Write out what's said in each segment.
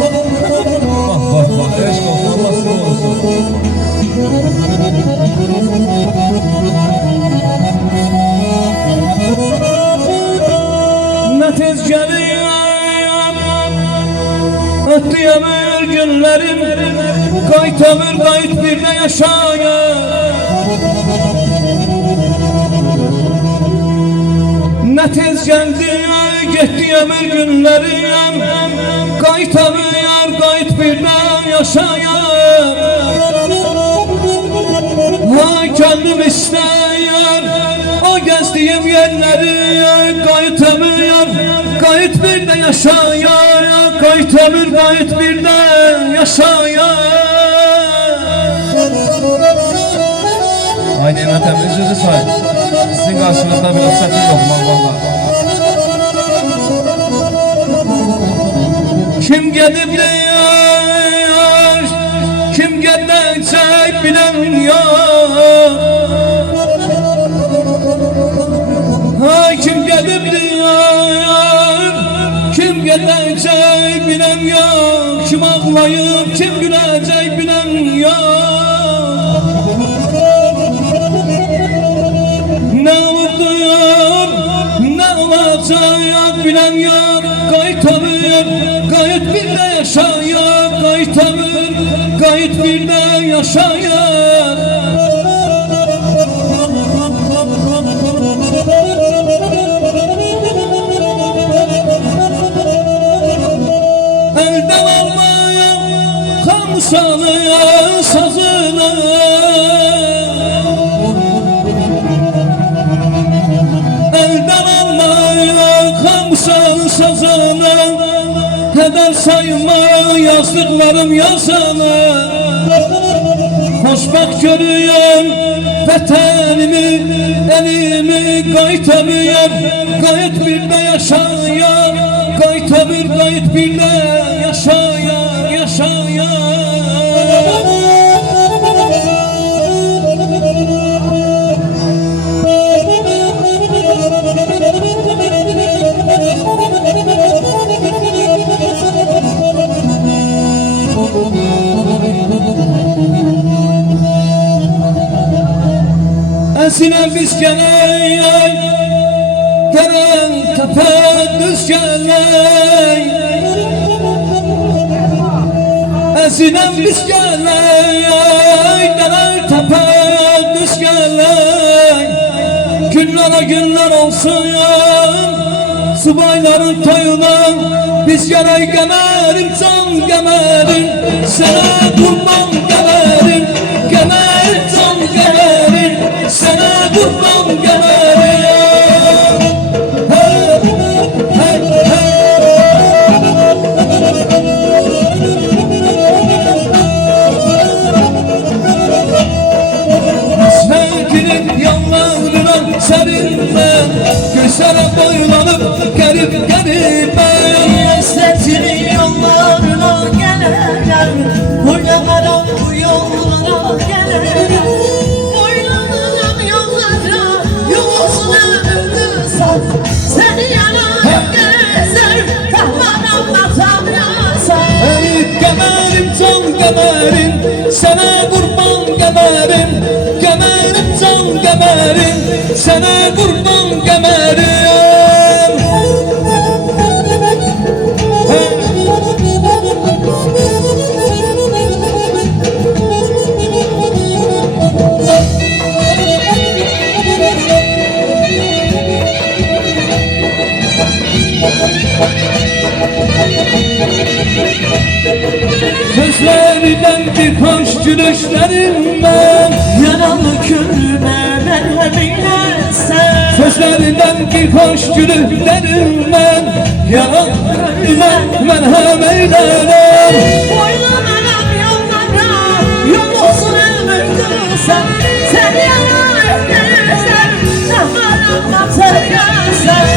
Bak bak eşk olsun nasıl olsun. Ne tez geliyor ötleyemir günlerim, kaytamır kayıt bir de yaşaya. Ne tez geldi gitti ömür günlerim, kaytamır kayıt bir de yaşaya. Vay kendim isteyen o gezdiğim yerleri, kaytamır kayıt bir de yaşaya. Kaytamır kayıt bir de yaşaya. Ay nimetem üzüldü say. Sizin karşınızda bir hasretim yok valla. Kim gidip de yar, kim gidecek bilen yok. Ay kim gidip de yar, kim gidecek bilen yok. Kim ağlayıp kim gülecek bilen yok. Ne oldu ne olacak bilen yok. Kaytamır kayıt bir de yaşaya. Kaytamır kayıt bir de yaşaya. Elden almaya kamsanıya sazını. Elden almaya kamsan sazını. Heder sayma yazdıklarım yazanı. Hoşbak görüyorum vətənimi, elimi qaytamıyorum. Qayıt bir de yaşaya, qaytamır qayıt bir de yaşaya, yaşaya. Esine biz geley, gelen tepe düz geley. Esine biz geley, gelen tepe düz geley. Günlere günler olsun subayların toyuna. Biz geley gemerim can gemerim, sana kurban gemerim. Gemerim can gemerim, sana kurban gemerim. Hey, hey, hey. Hasretinin yanlarına serinme, gözlere boylanıp gelip gelime. Hasretinin yollarına gelelim, oynamadan bu yollara gelelim. Oynamadan yollara, yolsun ömrümüzsen. Seni yanarım gezer, kahvan anlatam yazar. Hey gemerim can gemerim, sana kurban gemerim. Gemerim can gemerim, sana kurban gemerim. Sözlerinden bir hoş gülüşlerinden Yaralı külüme merhem eylesen. Sözlerinden bir hoş gülüşlerinden yaralı merhem eylerim. Oynamadan yollara, yol olsun ömrümüzsen. Seni yanarım gezer, kahvan anlatır yazar.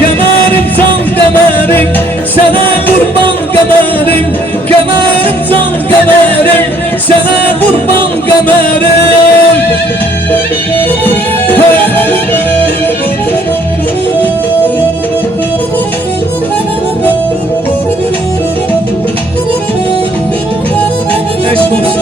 Gemerim can gemerim, sana kurban gemerim. Gemerim can gemerim, sana kurban gemerim. Hey. dost